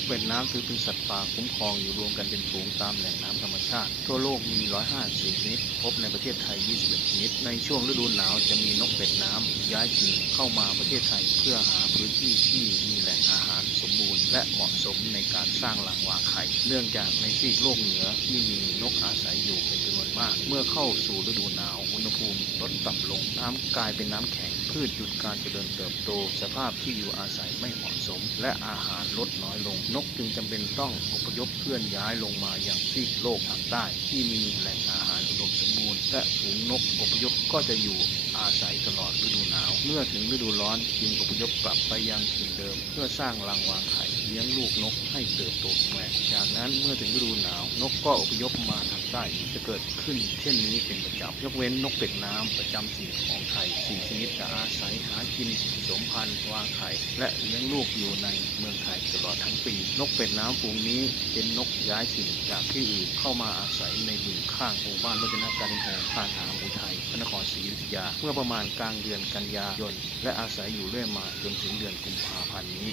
กเป็ดน้ำถือเป็นสัตว์ป่าคุ้มครองอยู่รวมกันเป็นฝูงตามแหล่งน้ำธรรมชาติ ทั่วโลกมี 154 ชนิด พบในประเทศไทย 21 ชนิด ในช่วงฤดูหนาวจะมีนกเป็ดน้ำย้ายถิ่นเข้ามาประเทศไทยเพื่อหาพื้นที่ที่มีแหล่งอาหารสมบูรณ์ และเหมาะสมในการสร้างรังวางไข่เนื่องจากในซีกโลกเหนือที่มีนกอาศัยอยู่เป็นจำนวนมาก เมื่อเข้าสู่ฤดูหนาวอุณหภูมิลดต่ำลงน้ำกลายเป็นน้ำแข็ง พืชหยุดการเจริญเติบโต สภาพที่อยู่อาศัยไม่เหมาะสม และอาหารลดน้อยลง นกจึงจำเป็นต้องอพยพเคลื่อนย้ายลงมาอย่างซีกโลกทางใต้ ที่มีแหล่งอาหารอุดมสมบูรณ์และฝูงนกอพยพก็จะอยู่อาศัยตลอดฤดูหนาว เมื่อถึงฤดูร้อนจึงอพยพกลับไปยังถิ่นเดิม เพื่อสร้างรังวางไข่ เลี้ยงลูกนกให้เติบโตแข็งแรงจากนั้นเมื่อถึงฤดูหนาว นกก็อพยพมาทางใต้จะเกิดขึ้น เช่นนี้เป็นประจำยกเว้นนกเป็ดน้ำประจำถิ่นของไทยสี่ชนิดจะอาศัยหากินผสมพันธุ์วางไข่และเลี้ยงลูกอยู่ในเมืองไทยตลอดทั้งปี นกเป็ดน้ำฝูงนี้เป็นนกย้ายถิ่นจากที่อื่นเข้ามาอาศัยในหมู่ข้างหมู่บ้านรจนาการินโฮผ่านหาอุทัยพระนครศรีอยุธยา เมื่อประมาณกลางเดือนกันยายนและอาศัยอยู่เรื่อยมาจนถึงเดือนกุมภาพันธ์นี้